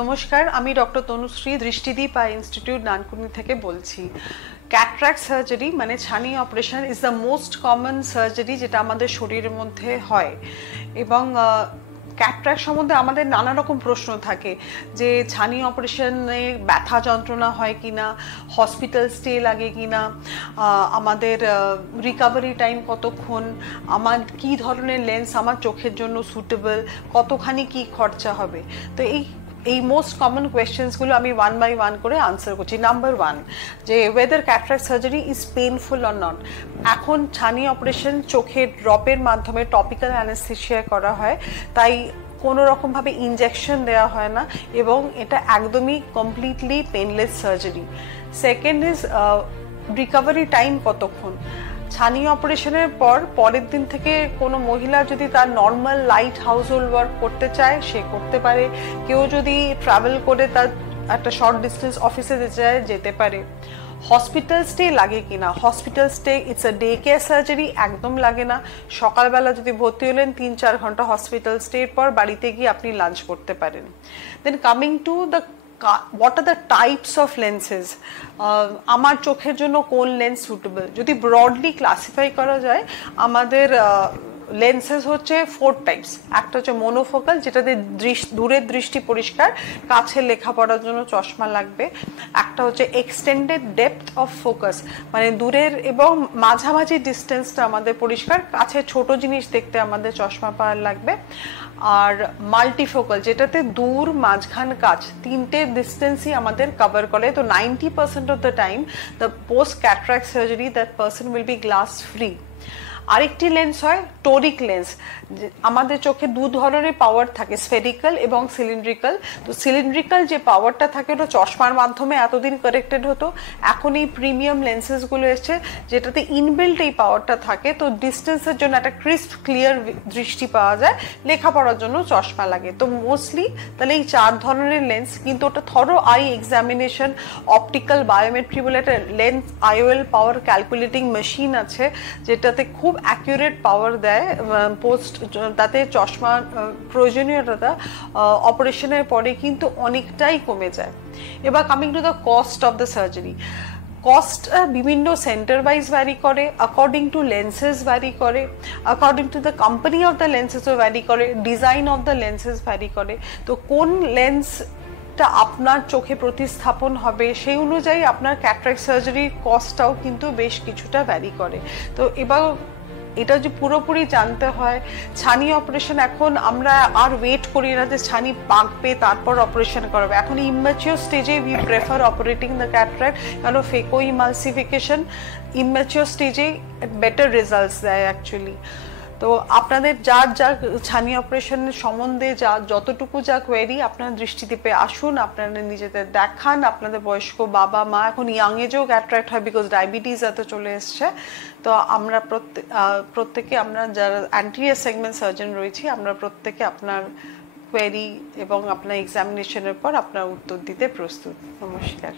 নমস্কার, আমি doctor Tanushree দৃষ্টিদীপ eye institute নানকুনি থেকে বলছি। ক্যাটরাক্ট সার্জারি মানে ছানি operation is the most common surgery যেটা আমাদের শরীরের মধ্যে হয়। এবং ক্যাটরাক্ট সম্বন্ধে আমাদের নানা রকম প্রশ্ন থাকে যে ছানি অপারেশনে ব্যথা যন্ত্রণা হয় কি না, হসপিটাল স্টে লাগে কি না, আমাদের রিকভারি টাইম কতক্ষণ, আমার কি ধরনের লেন্স আমার চোখের জন্য সুটেবল, কতখানি কি খরচা হবে। তো এই মোস্ট কমন কোয়েশ্চেন্সগুলো আমি ওয়ান বাই ওয়ান করে আনসার করছি। নাম্বার ওয়ান, যে whether cataract surgery is painful or not. এখন ছানি অপারেশন চোখের ড্রপের মাধ্যমে টপিক্যাল অ্যানেস্থেসিয়া করা হয়, তাই কোনো রকমভাবে ইনজেকশন দেওয়া হয় না এবং এটা একদমই completely painless surgery. Second is recovery time কতক্ষণ। ছানি অপারেশনের পরের দিন থেকে কোনো মহিলা যদি তার normal light house hold work করতে চায় সে করতে পারে, কেউ যদি ট্রাভেল করে তার একটা শর্ট ডিস্টেন্স অফিসে যেতে পারে। হসপিটাল স্টে লাগে কিনা, hospital stay it's a day care surgery, একদম লাগে না। সকালবেলা যদি ভর্তি হলেন 3-4 ঘন্টা হসপিটাল স্টের পর বাড়িতে গিয়ে আপনি লাঞ্চ করতে পারেন। Then coming to the what are the types of lenses, আমার চোখের জন্য কোন লেন্স সুটেবল। যদি ব্রডলি ক্লাসিফাই করা যায় আমাদের লেন্সেস হচ্ছে 4 টাইপস। একটা হচ্ছে মোনোফোকাল, যেটাতে দূরের দৃষ্টি পরিষ্কার, কাছে লেখাপড়ার জন্য চশমা লাগবে। একটা হচ্ছে এক্সটেন্ডেড ডেপথ অফ ফোকাস, মানে দূরের এবং মাঝামাঝি ডিস্টেন্সটা আমাদের পরিষ্কার, কাছে ছোট জিনিস দেখতে আমাদের চশমা পাওয়ার লাগবে। আর মাল্টিফোকাল, যেটাতে দূর মাঝখান কাছ তিনটে ডিস্টেন্সই আমাদের কভার করে। তো 90% of the time the post cataract surgery that person will be glass free. আরেকটি লেন্স হয় টোরিক লেন্স। আমাদের চোখে দু ধরনের পাওয়ার থাকে, স্ফেরিক্যাল এবং সিলিন্ড্রিক্যাল। তো সিলিন্ড্রিক্যাল যে পাওয়ারটা থাকে ওটা চশমার মাধ্যমে এতদিন কারেক্টেড হতো, এখন এই প্রিমিয়াম লেন্সেসগুলো এসছে যেটাতে ইনবিল্ট এই পাওয়ারটা থাকে। তো ডিস্টেন্সের জন্য একটা ক্রিস্প ক্লিয়ার দৃষ্টি পাওয়া যায়, লেখাপড়ার জন্য চশমা লাগে। তো মোস্টলি তাহলে এই 4 ধরনের লেন্স, কিন্তু ওটা thorough eye examination, optical biometry বলে একটা lens IOL power calculating machine আছে যেটাতে খুব অ্যাকিউরেট পাওয়ার দেয় পোস্ট, তাতে চশমা প্রয়োজনীয়তা অপারেশনের পরে কিন্তু অনেকটাই কমে যায়। এবার coming to the cost of the surgery. Cost বিভিন্ন সেন্টার ওয়াইজ ভ্যারি করে, অ্যাকর্ডিং টু লেন্সেস ভ্যারি করে, according to the company of the লেন্সেসও ভ্যারি করে, design of the lenses vary করে। তো কোন লেন্সটা আপনার চোখে প্রতিস্থাপন হবে সেই অনুযায়ী আপনার ক্যাটরাক্ট সার্জারির কস্টটাও কিন্তু বেশ কিছুটা ভ্যারি করে। তো এবার এটা যে পুরোপুরি জানতে হয়, ছানি অপারেশন এখন আমরা আর ওয়েট করি না যে ছানি পাকবে তারপর অপারেশন করবে। এখন ইম্যাচিওর স্টেজে we prefer operating the cataract, কারণ ফেকো ইমালসিফিকেশন ইম্যাচিওর স্টেজে বেটার রেজাল্টস দেয় অ্যাকচুয়ালি। তো আপনাদের যার ছানি অপারেশনের সম্বন্ধে যতটুকু কোয়েরি, আপনার দৃষ্টিদীপে আসুন, আপনারা নিজেদের দেখান। আপনাদের বয়স্ক বাবা মা, এখন ইয়াং এজেও ক্যাটরাক্ট হয় বিকজ ডায়াবেটিস এত চলে এসছে। তো আমরা প্রত্যেকে আমরা যারা অ্যান্টিরিয়র সেগমেন্ট সার্জন রয়েছি, আমরা প্রত্যেকে আপনার কোয়েরি এবং আপনার এক্সামিনেশনের পর আপনার উত্তর দিতে প্রস্তুত। নমস্কার।